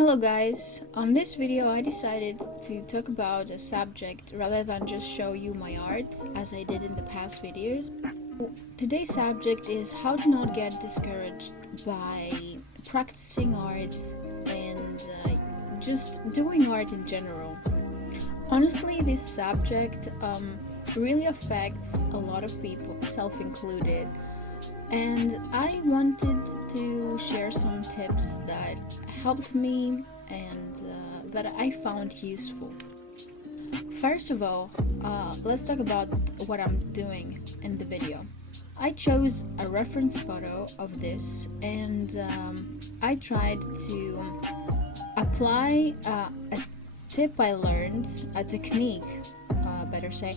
Hello guys, on this video I decided to talk about a subject rather than just show you my art as I did in the past videos. Today's subject is how to not get discouraged by practicing art and just doing art in general. Honestly, this subject really affects a lot of people, myself included. And I wanted to share some tips that helped me and that I found useful. First of all, let's talk about what I'm doing in the video. I chose a reference photo of this and I tried to apply a tip I learned, a technique, better say,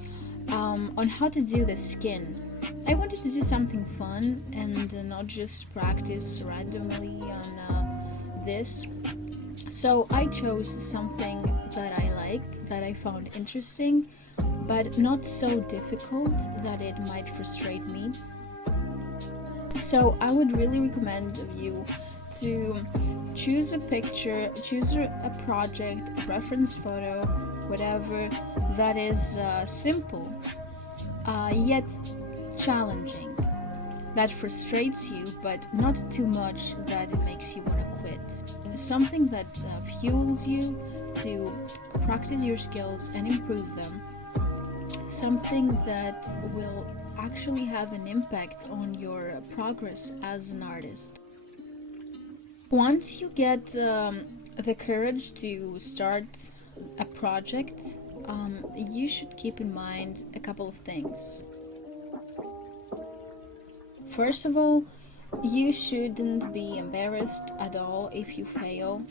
on how to do the skin. I wanted to do something fun and not just practice randomly on this. So I chose something that I like, that I found interesting, but not so difficult that it might frustrate me. So I would really recommend you to choose a picture, choose a project, a reference photo, whatever, that is simple, yet challenging, that frustrates you but not too much that it makes you want to quit. Something that fuels you to practice your skills and improve them. Something that will actually have an impact on your progress as an artist. Once you get the courage to start a project, you should keep in mind a couple of things. First of all, you shouldn't be embarrassed at all if you fail,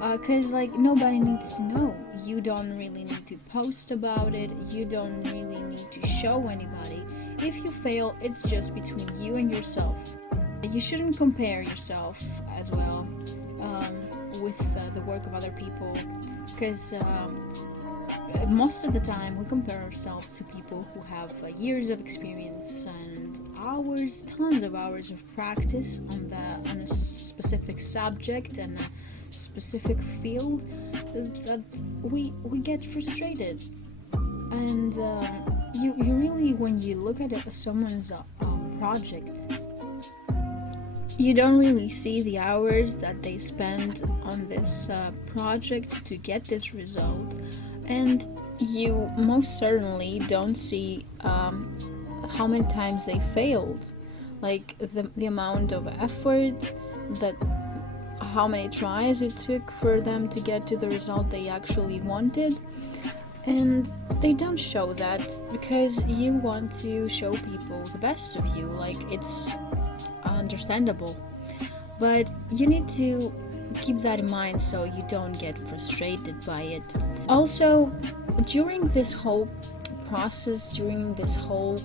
cause nobody needs to know. You don't really need to post about it, you don't really need to show anybody. If you fail, it's just between you and yourself. You shouldn't compare yourself as well with the work of other people, cause most of the time we compare ourselves to people who have years of experience and hours, tons of hours of practice on a specific subject and a specific field, that we get frustrated. And you really, when you look at someone's project, you don't really see the hours that they spend on this project to get this result, and you most certainly don't see how many times they failed, like the amount of effort, that how many tries it took for them to get to the result they actually wanted. And they don't show that because you want to show people the best of you, it's understandable, but you need to keep that in mind so you don't get frustrated by it. Also, during this whole process, during this whole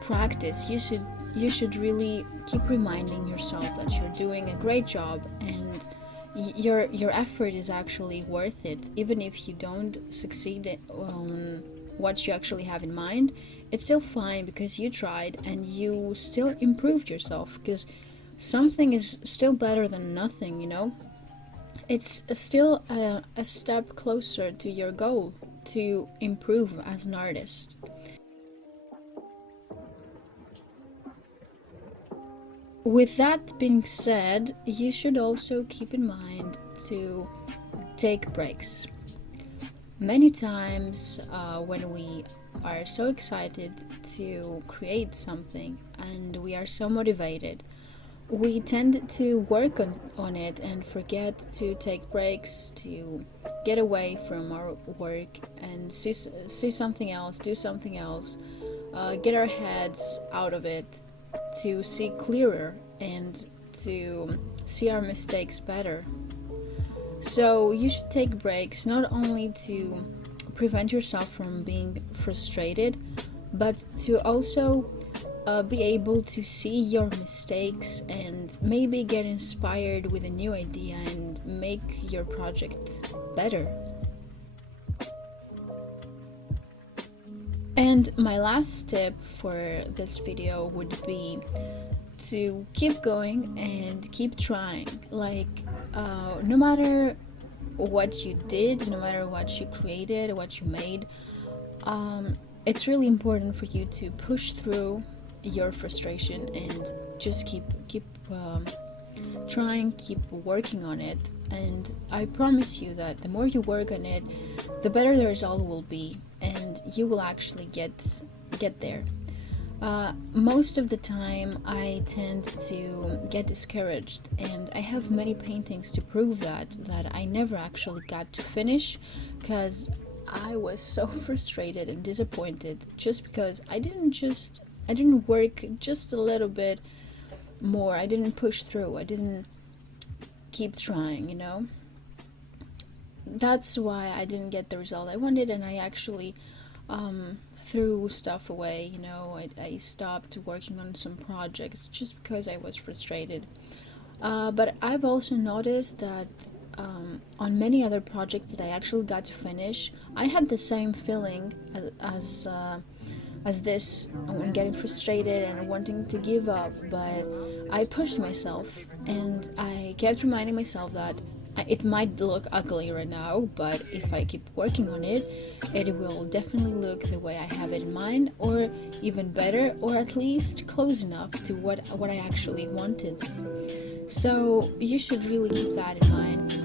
practice, you should really keep reminding yourself that you're doing a great job and your effort is actually worth it. Even if you don't succeed on what you actually have in mind, it's still fine because you tried and you still improved yourself, because something is still better than nothing, you know? It's still a step closer to your goal to improve as an artist. With that being said, you should also keep in mind to take breaks. Many times when we are so excited to create something and we are so motivated, we tend to work on it and forget to take breaks, to get away from our work and see something else, do something else, get our heads out of it, to see clearer and to see our mistakes better. So you should take breaks not only to prevent yourself from being frustrated, but to also be able to see your mistakes and maybe get inspired with a new idea and make your project better. And my last tip for this video would be to keep going and keep trying. Like, no matter what you did, no matter what you created, what you made, it's really important for you to push through your frustration and just keep trying, keep working on it. And I promise you that the more you work on it, the better the result will be, and you will actually get there. Most of the time, I tend to get discouraged, and I have many paintings to prove that I never actually got to finish, because I was so frustrated and disappointed just because I didn't work just a little bit more. I didn't push through. I didn't keep trying, you know. That's why I didn't get the result I wanted, and I actually threw stuff away, you know. I stopped working on some projects just because I was frustrated. But I've also noticed that on many other projects that I actually got to finish, I had the same feeling as this, when getting frustrated and wanting to give up. But I pushed myself, and I kept reminding myself that it might look ugly right now, but if I keep working on it, it will definitely look the way I have it in mind, or even better, or at least close enough to what I actually wanted. So you should really keep that in mind.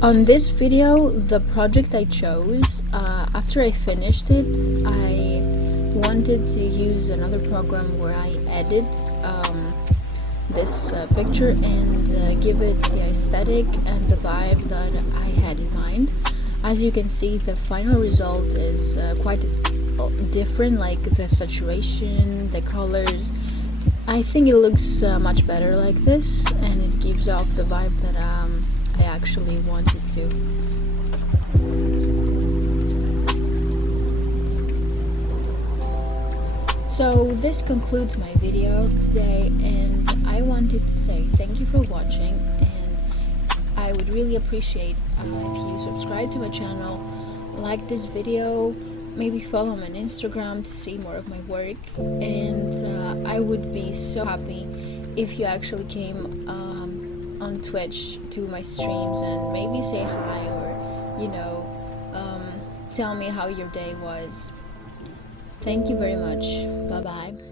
On this video, the project I chose, after I finished it, I wanted to use another program where I edit this picture and give it the aesthetic and the vibe that I had in mind. As you can see, the final result is quite different, like the saturation, the colors. I think it looks much better like this, and it gives off the vibe that I actually wanted to. So this concludes my video today, and I wanted to say thank you for watching, and I would really appreciate if you subscribe to my channel, like this video, maybe follow me on Instagram to see more of my work, and I would be so happy if you actually came on Twitch to my streams and maybe say hi, or tell me how your day was. Thank you very much. Bye bye.